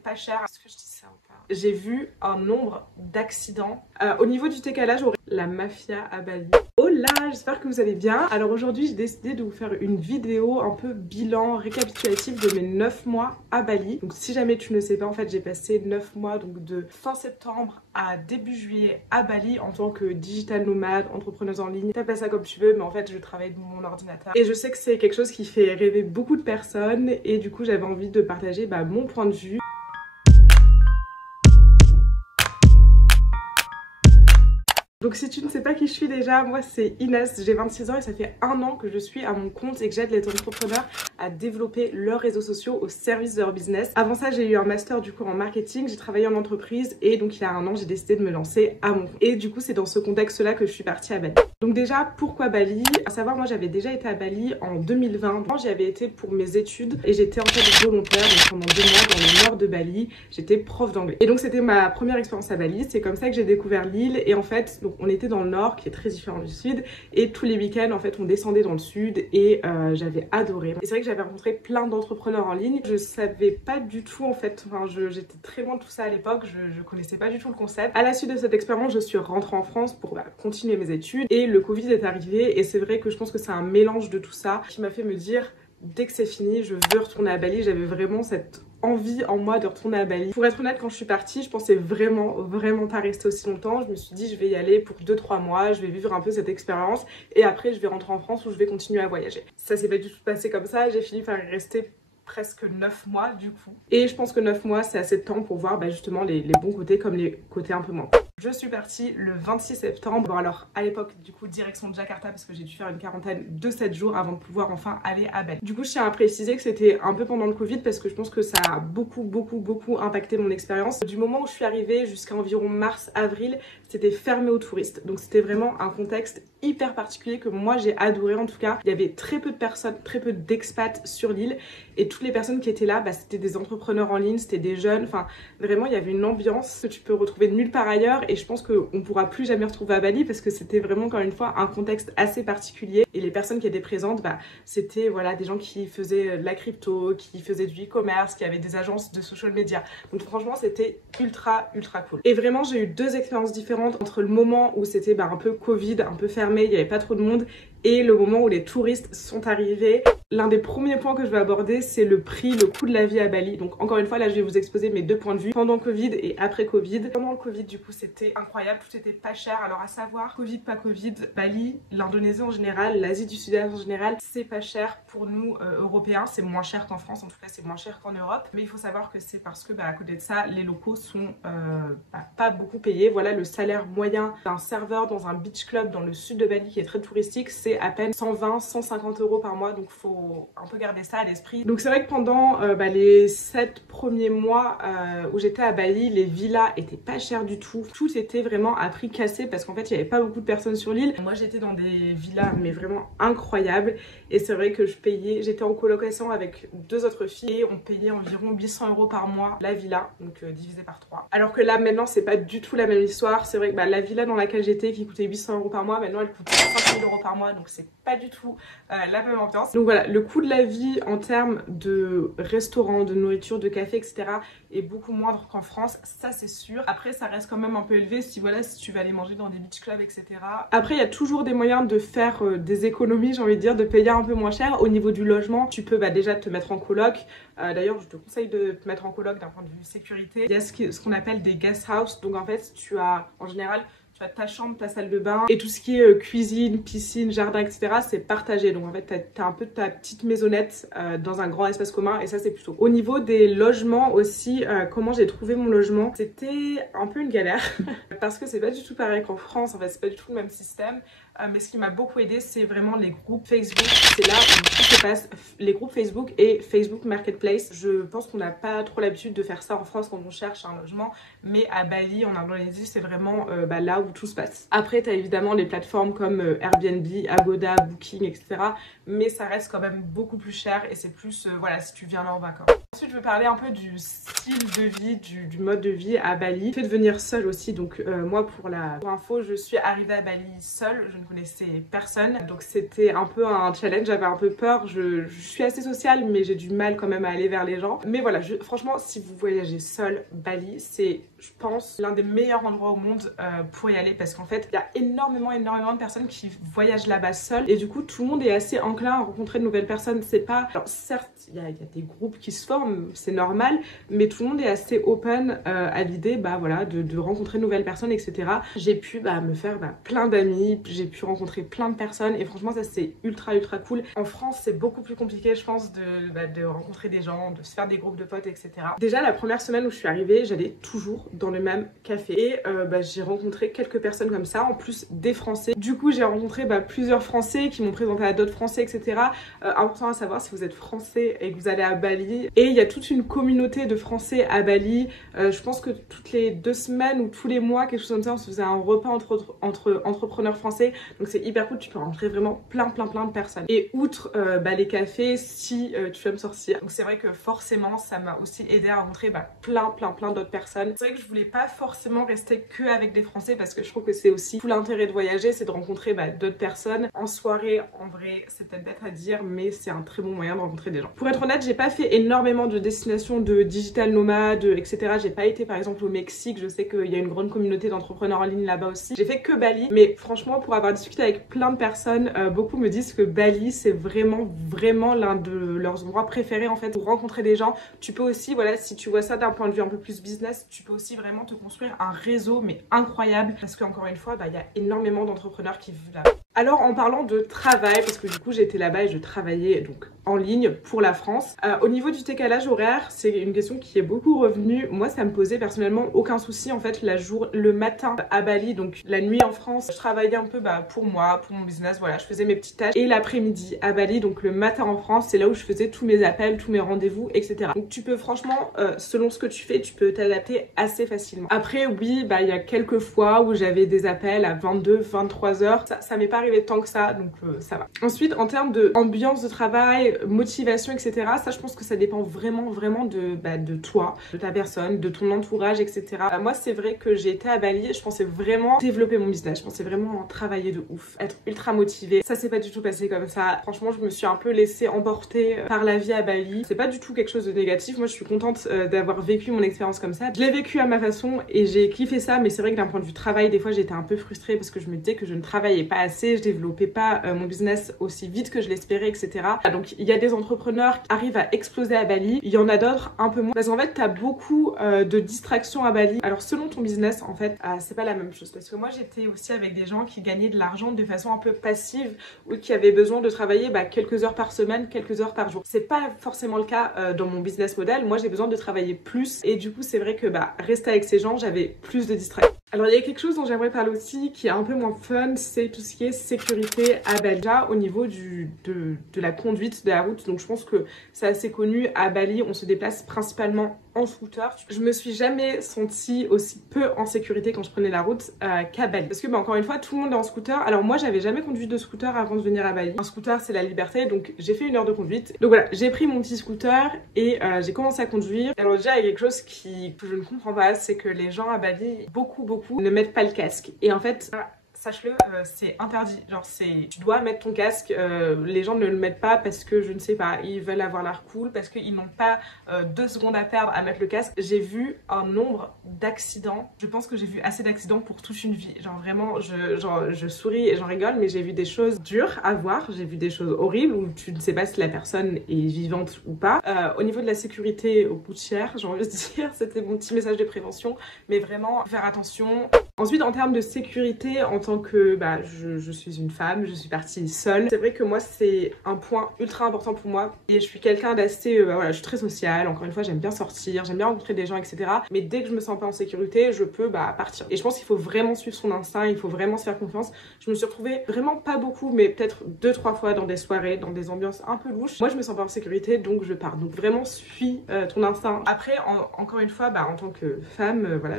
pas cher. Est-ce que je dis ça ou pas? J'ai vu un nombre d'accidents. Au niveau du décalage, la mafia à Bali. Hola, j'espère que vous allez bien. Alors aujourd'hui, j'ai décidé de vous faire une vidéo un peu bilan récapitulatif de mes 9 mois à Bali. Donc si jamais tu ne sais pas, en fait, j'ai passé 9 mois donc de fin septembre à début juillet à Bali en tant que digital nomade, entrepreneuse en ligne. T'appelles ça comme tu veux, mais en fait, je travaille de mon ordinateur. Et je sais que c'est quelque chose qui fait rêver beaucoup de personnes et du coup, j'avais envie de partager mon point de vue. Donc si tu ne sais pas qui je suis déjà, moi c'est Inès, j'ai 26 ans et ça fait 1 an que je suis à mon compte et que j'aide les entrepreneurs à développer leurs réseaux sociaux au service de leur business. Avant ça, j'ai eu un master du coup en marketing, j'ai travaillé en entreprise et donc il y a 1 an, j'ai décidé de me lancer à mon compte. Et du coup, c'est dans ce contexte-là que je suis partie à Bali. Donc déjà, pourquoi Bali? À savoir, moi j'avais déjà été à Bali en 2020. J'y avais été pour mes études et j'étais en fait volontaire donc pendant 2 mois dans le nord de Bali. J'étais prof d'anglais. Et donc c'était ma première expérience à Bali. C'est comme ça que j'ai découvert l'île et en fait, donc on était dans le nord qui est très différent du sud et tous les week-ends en fait on descendait dans le sud et j'avais adoré. Et c'est vrai que j'avais rencontré plein d'entrepreneurs en ligne. Je savais pas du tout en fait, j'étais très loin de tout ça à l'époque, je connaissais pas du tout le concept. À la suite de cette expérience, je suis rentrée en France pour continuer mes études et le Covid est arrivé et c'est vrai que je pense que c'est un mélange de tout ça qui m'a fait me dire dès que c'est fini, je veux retourner à Bali. J'avais vraiment cette envie en moi de retourner à Bali. Pour être honnête, quand je suis partie, je pensais vraiment pas rester aussi longtemps. Je me suis dit je vais y aller pour 2-3 mois, je vais vivre un peu cette expérience et après je vais rentrer en France où je vais continuer à voyager. Ça s'est pas du tout passé comme ça, j'ai fini par y rester presque 9 mois du coup. Et je pense que 9 mois c'est assez de temps pour voir justement les bons côtés comme les côtés un peu moins. Je suis partie le 26 septembre. Bon alors à l'époque du coup direction de Jakarta parce que j'ai dû faire une quarantaine de 7 jours avant de pouvoir enfin aller à Bali. Du coup je tiens à préciser que c'était un peu pendant le Covid parce que je pense que ça a beaucoup impacté mon expérience. Du moment où je suis arrivée jusqu'à environ mars-avril, c'était fermé aux touristes. Donc c'était vraiment un contexte hyper particulier que moi j'ai adoré en tout cas. Il y avait très peu de personnes, très peu d'expats sur l'île et toutes les personnes qui étaient là, c'était des entrepreneurs en ligne, c'était des jeunes. Enfin vraiment il y avait une ambiance que tu peux retrouver nulle part ailleurs. Et je pense qu'on ne pourra plus jamais retrouver à Bali parce que c'était vraiment encore une fois un contexte assez particulier. Et les personnes qui étaient présentes, c'était voilà, des gens qui faisaient de la crypto, qui faisaient du e-commerce, qui avaient des agences de social media. Donc franchement c'était ultra cool. Et vraiment j'ai eu 2 expériences différentes entre le moment où c'était un peu Covid, un peu fermé, il n'y avait pas trop de monde et le moment où les touristes sont arrivés. L'un des premiers points que je vais aborder, c'est le prix, le coût de la vie à Bali. Donc encore une fois, là je vais vous exposer mes 2 points de vue pendant Covid et après Covid. Pendant le Covid, du coup, c'était incroyable, tout était pas cher. Alors à savoir, Covid, pas Covid, Bali, l'Indonésie en général, l'Asie du Sud-Est en général, c'est pas cher pour nous Européens. C'est moins cher qu'en France, en tout cas c'est moins cher qu'en Europe. Mais il faut savoir que c'est parce que à côté de ça, les locaux sont pas beaucoup payés. Voilà, le salaire moyen d'un serveur dans un beach club dans le sud de Bali qui est très touristique, c'est à peine 120-150 € par mois. Donc faut un peu garder ça à l'esprit. Donc c'est vrai que pendant les 7 premiers mois où j'étais à Bali, les villas étaient pas chères du tout. Tout était vraiment à prix cassé parce qu'en fait il n'y avait pas beaucoup de personnes sur l'île. Moi j'étais dans des villas mais vraiment incroyables et c'est vrai que j'étais en colocation avec 2 autres filles et on payait environ 800 € par mois la villa, donc divisé par 3. Alors que là maintenant c'est pas du tout la même histoire. C'est vrai que la villa dans laquelle j'étais qui coûtait 800 € par mois, maintenant elle coûte 50 000 € par mois, donc c'est pas du tout la même ambiance. Donc voilà, le coût de la vie en termes de restaurants, de nourriture, de café, etc. est beaucoup moindre qu'en France, ça c'est sûr. Après ça reste quand même un peu élevé si tu vas aller manger dans des beach clubs, etc. Après il y a toujours des moyens de faire des économies, j'ai envie de dire, de payer un peu moins cher. Au niveau du logement, tu peux déjà te mettre en coloc. D'ailleurs je te conseille de te mettre en coloc d'un point de vue sécurité. Il y a ce qu'on appelle des guest house, donc en fait tu as en général ta chambre, ta salle de bain et tout ce qui est cuisine, piscine, jardin, etc. c'est partagé. Donc en fait t'as un peu ta petite maisonnette dans un grand espace commun et ça c'est plutôt. Au niveau des logements aussi, comment j'ai trouvé mon logement, c'était un peu une galère parce que c'est pas du tout pareil qu'en France. En fait c'est pas du tout le même système. Mais ce qui m'a beaucoup aidé, c'est vraiment les groupes Facebook. C'est là où tout se passe, les groupes Facebook et Facebook Marketplace. Je pense qu'on n'a pas trop l'habitude de faire ça en France quand on cherche un logement, mais à Bali, en Indonésie, c'est vraiment là où tout se passe. Après, tu as évidemment les plateformes comme Airbnb, Agoda, Booking, etc. Mais ça reste quand même beaucoup plus cher et c'est plus, voilà, si tu viens là en vacances. Ensuite, je veux parler un peu du style de vie, du mode de vie à Bali. Le fait de venir seule aussi, donc moi pour info, je suis arrivée à Bali seule. Je ne connaissais personne. Donc c'était un peu un challenge, j'avais un peu peur. Je suis assez sociale mais j'ai du mal quand même à aller vers les gens. Mais voilà, franchement si vous voyagez seul, Bali c'est je pense l'un des meilleurs endroits au monde pour y aller parce qu'en fait il y a énormément de personnes qui voyagent là-bas seules et du coup tout le monde est assez enclin à rencontrer de nouvelles personnes. C'est pas... Alors certes il y a des groupes qui se forment, c'est normal, mais tout le monde est assez open à l'idée voilà, de rencontrer de nouvelles personnes, etc. J'ai pu me faire plein d'amis, j'ai pu rencontrer plein de personnes et franchement ça c'est ultra cool. En France c'est beaucoup plus compliqué je pense de rencontrer des gens, de se faire des groupes de potes, etc. Déjà la première semaine où je suis arrivée, j'allais toujours dans le même café et j'ai rencontré quelques personnes comme ça, en plus des Français. Du coup j'ai rencontré plusieurs Français qui m'ont présenté à d'autres Français, etc. Important à savoir si vous êtes Français et que vous allez à Bali. Et il y a toute une communauté de Français à Bali. Je pense que toutes les 2 semaines ou tous les mois, quelque chose comme ça, on se faisait un repas entre entrepreneurs français. Donc c'est hyper cool, tu peux rencontrer vraiment plein de personnes. Et outre les cafés, si tu aimes sortir. Donc c'est vrai que forcément ça m'a aussi aidé à rencontrer plein d'autres personnes. C'est vrai que je voulais pas forcément rester que avec des Français parce que je trouve que c'est aussi tout l'intérêt de voyager, c'est de rencontrer d'autres personnes. En soirée, en vrai, c'est peut-être bête à dire, mais c'est un très bon moyen de rencontrer des gens. Pour être honnête, j'ai pas fait énormément de destinations de digital nomades, etc. J'ai pas été par exemple au Mexique, je sais qu'il y a une grande communauté d'entrepreneurs en ligne là-bas aussi. J'ai fait que Bali, mais franchement pour avoir discuté avec plein de personnes, beaucoup me disent que Bali c'est vraiment l'un de leurs endroits préférés en fait pour rencontrer des gens. Tu peux aussi, voilà, si tu vois ça d'un point de vue un peu plus business, tu peux aussi vraiment te construire un réseau mais incroyable parce qu'encore une fois, il y a énormément d'entrepreneurs qui vivent là. Alors en parlant de travail, parce que du coup j'étais là-bas et je travaillais donc en ligne pour la France. Au niveau du décalage horaire, c'est une question qui est beaucoup revenue. Moi ça me posait personnellement aucun souci en fait le matin à Bali, donc la nuit en France, je travaillais un peu pour moi, pour mon business, voilà, je faisais mes petites tâches. Et l'après-midi à Bali, donc le matin en France, c'est là où je faisais tous mes appels, tous mes rendez-vous, etc. Donc tu peux franchement, selon ce que tu fais, tu peux t'adapter assez facilement. Après oui, il y a quelques fois où j'avais des appels à 22, 23 heures. Ça m'est pas arrivé tant que ça, donc ça va. Ensuite, en termes d'ambiance de travail, motivation, etc. Ça, je pense que ça dépend vraiment de toi, de ta personne, de ton entourage, etc. Moi, c'est vrai que j'ai été à Bali, je pensais vraiment développer mon business, je pensais vraiment travailler de ouf, être ultra motivée. Ça s'est pas du tout passé comme ça. Franchement, je me suis un peu laissée emporter par la vie à Bali. C'est pas du tout quelque chose de négatif. Moi, je suis contente d'avoir vécu mon expérience comme ça. Je l'ai vécu à ma façon et j'ai kiffé ça, mais c'est vrai que d'un point de vue travail, des fois, j'étais un peu frustrée parce que je me disais que je ne travaillais pas assez, je développais pas mon business aussi vite que je l'espérais, etc. Donc il y a des entrepreneurs qui arrivent à exploser à Bali, il y en a d'autres un peu moins parce qu'en fait t'as beaucoup de distractions à Bali. Alors selon ton business en fait c'est pas la même chose parce que moi j'étais aussi avec des gens qui gagnaient de l'argent de façon un peu passive ou qui avaient besoin de travailler quelques heures par semaine, quelques heures par jour. C'est pas forcément le cas dans mon business model. Moi j'ai besoin de travailler plus et du coup c'est vrai que rester avec ces gens, j'avais plus de distractions. Alors il y a quelque chose dont j'aimerais parler aussi qui est un peu moins fun, c'est tout ce qui est sécurité à Bali. Déjà au niveau de la conduite de la route, donc je pense que c'est assez connu, à Bali on se déplace principalement en scooter. Je me suis jamais sentie aussi peu en sécurité quand je prenais la route qu'à Bali. Parce que encore une fois tout le monde est en scooter. Alors moi j'avais jamais conduit de scooter avant de venir à Bali. Un scooter c'est la liberté, donc j'ai fait 1 heure de conduite. Donc voilà, j'ai pris mon petit scooter et j'ai commencé à conduire. Alors déjà il y a quelque chose que je ne comprends pas, c'est que les gens à Bali, beaucoup ne mettent pas le casque. Et en fait sache-le, c'est interdit. Genre tu dois mettre ton casque. Les gens ne le mettent pas parce que je ne sais pas, ils veulent avoir l'air cool, parce qu'ils n'ont pas 2 secondes à perdre à mettre le casque. J'ai vu un nombre d'accidents. Je pense que j'ai vu assez d'accidents pour toute une vie. Genre vraiment, je souris et j'en rigole, mais j'ai vu des choses dures à voir. J'ai vu des choses horribles où tu ne sais pas si la personne est vivante ou pas. Au niveau de la sécurité routière, j'ai envie de dire, c'était mon petit message de prévention, mais vraiment faire attention. Ensuite, en termes de sécurité, en tant que je suis une femme, je suis partie seule. C'est vrai que moi, c'est un point ultra important pour moi. Et je suis quelqu'un d'assez, voilà, je suis très sociale. Encore une fois, j'aime bien sortir, j'aime bien rencontrer des gens, etc. Mais dès que je me sens pas en sécurité, je peux partir. Et je pense qu'il faut vraiment suivre son instinct, il faut vraiment se faire confiance. Je me suis retrouvée vraiment pas beaucoup, mais peut-être 2-3 fois dans des soirées, dans des ambiances un peu louches. Moi, je me sens pas en sécurité, donc je pars. Donc vraiment, suis ton instinct. Après, encore une fois, en tant que femme, voilà,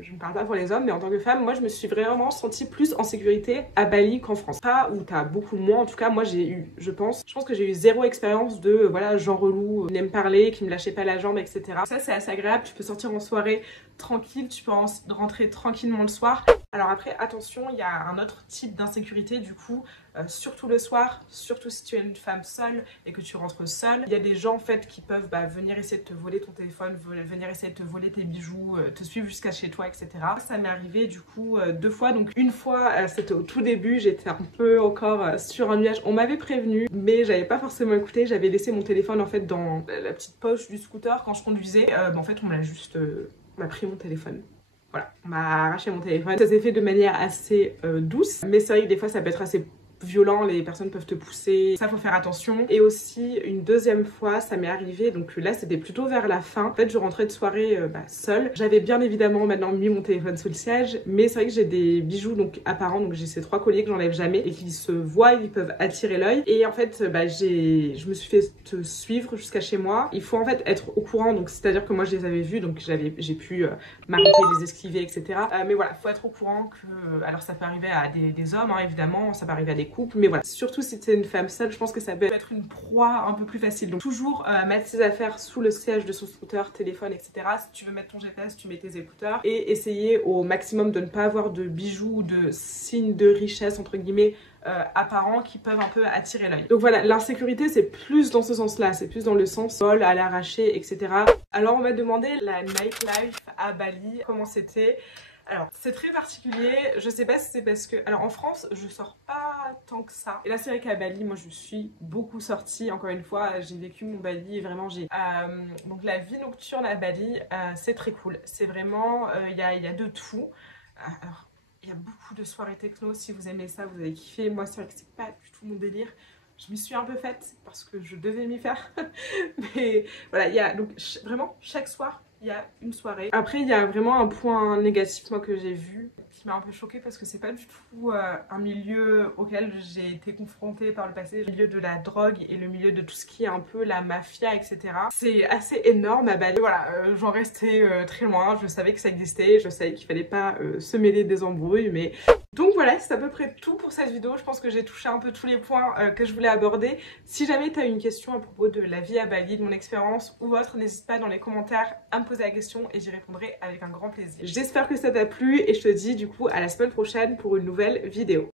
je ne parle pas pour les hommes, mais en tant que femme, moi je me suis vraiment sentie plus en sécurité à Bali qu'en France. Pas où t'as beaucoup moins, en tout cas moi j'ai eu, je pense que j'ai eu 0 expérience de voilà gens relous, qui n'aiment parler, qui me lâchaient pas la jambe, etc. Ça c'est assez agréable, tu peux sortir en soirée tranquille, tu peux rentrer tranquillement le soir. Alors après, attention, il y a un autre type d'insécurité du coup, surtout le soir, surtout si tu es une femme seule et que tu rentres seule. Il y a des gens en fait qui peuvent venir essayer de te voler ton téléphone, venir essayer de te voler tes bijoux, te suivre jusqu'à chez toi, etc. Ça m'est arrivé du coup 2 fois. Donc une fois, c'était au tout début, j'étais un peu encore sur un nuage. On m'avait prévenu, mais j'avais pas forcément écouté. J'avais laissé mon téléphone en fait dans la petite poche du scooter quand je conduisais. En fait, on me l'a juste... on m'a pris mon téléphone. Voilà, on m'a arraché mon téléphone. Ça s'est fait de manière assez douce, mais c'est vrai que des fois ça peut être assez violent, les personnes peuvent te pousser, ça faut faire attention. Et aussi une deuxième fois ça m'est arrivé, donc là c'était plutôt vers la fin. En fait je rentrais de soirée seule. J'avais bien évidemment maintenant mis mon téléphone sous le siège, mais c'est vrai que j'ai des bijoux donc apparents, donc j'ai ces 3 colliers que j'enlève jamais et qui se voient, ils peuvent attirer l'œil. Et en fait je me suis fait suivre jusqu'à chez moi. Il faut en fait être au courant, donc c'est à dire que moi je les avais vus, donc j'ai pu m'arrêter, les esquiver, etc. Mais voilà, faut être au courant que, alors ça peut arriver à des hommes évidemment, ça peut arriver à des couples, mais voilà, surtout si tu es une femme seule, je pense que ça peut être une proie un peu plus facile. Donc toujours mettre ses affaires sous le siège de son scooter, téléphone, etc. Si tu veux mettre ton GPS, tu mets tes écouteurs et essayer au maximum de ne pas avoir de bijoux ou de signes de richesse entre guillemets apparents qui peuvent un peu attirer l'œil. Donc voilà, l'insécurité c'est plus dans ce sens-là, c'est plus dans le sens vol à l'arraché, etc. Alors on m'a demandé la nightlife à Bali, comment c'était. Alors c'est très particulier, je sais pas si c'est parce que... Alors en France je sors pas tant que ça. Et là c'est vrai qu'à Bali moi je suis beaucoup sortie, encore une fois j'ai vécu mon Bali et vraiment j'ai... donc la vie nocturne à Bali c'est très cool, c'est vraiment... il y a de tout. Alors il y a beaucoup de soirées techno, si vous aimez ça vous allez kiffer. Moi c'est vrai que c'est pas du tout mon délire. Je m'y suis un peu faite parce que je devais m'y faire. Mais voilà, il y a donc vraiment chaque soir il y a une soirée. Après il y a vraiment un point négatif moi que j'ai vu qui m'a un peu choquée parce que c'est pas du tout un milieu auquel j'ai été confrontée par le passé. Le milieu de la drogue et le milieu de tout ce qui est un peu la mafia, etc. C'est assez énorme à Bali. Voilà, j'en restais très loin. Je savais que ça existait, je savais qu'il fallait pas se mêler des embrouilles, mais... Donc voilà, c'est à peu près tout pour cette vidéo. Je pense que j'ai touché un peu tous les points que je voulais aborder. Si jamais tu as une question à propos de la vie à Bali, de mon expérience ou autre, n'hésite pas dans les commentaires à me poser la question et j'y répondrai avec un grand plaisir. J'espère que ça t'a plu et je te dis du coup à la semaine prochaine pour une nouvelle vidéo.